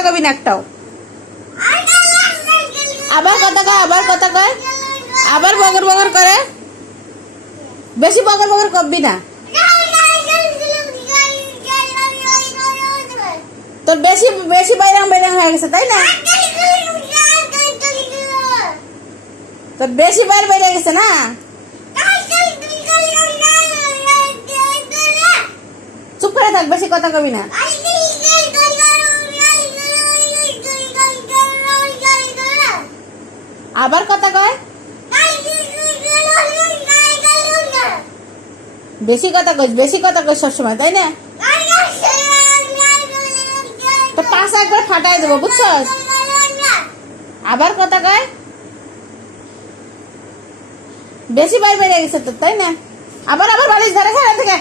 কথা কবি না একটাও। আবার কথা কয়, আবার কথা কয়, আবার বগর বগর করে। বেশি বগর বগর করবি না। তোর বেশি বেশি বাইরাং বাইরাং হয়ে গেছে তাই না? তোর বেশি বাইর বেড়ে গেছে না? চুপ করে থাক, বেশি কথা কবি না। আবার কথা কয়, বেশি কথা কইস, বেশি কথা কইস সবসময় তাই না? তো পাঁচ একবার ফাটাই দেবো বুঝছো? আবার কথা কয়, বেশি বাইর বেড়ে গেছে তোর তাই না? আবার আবার বালিশ ধরে খেলা থেকে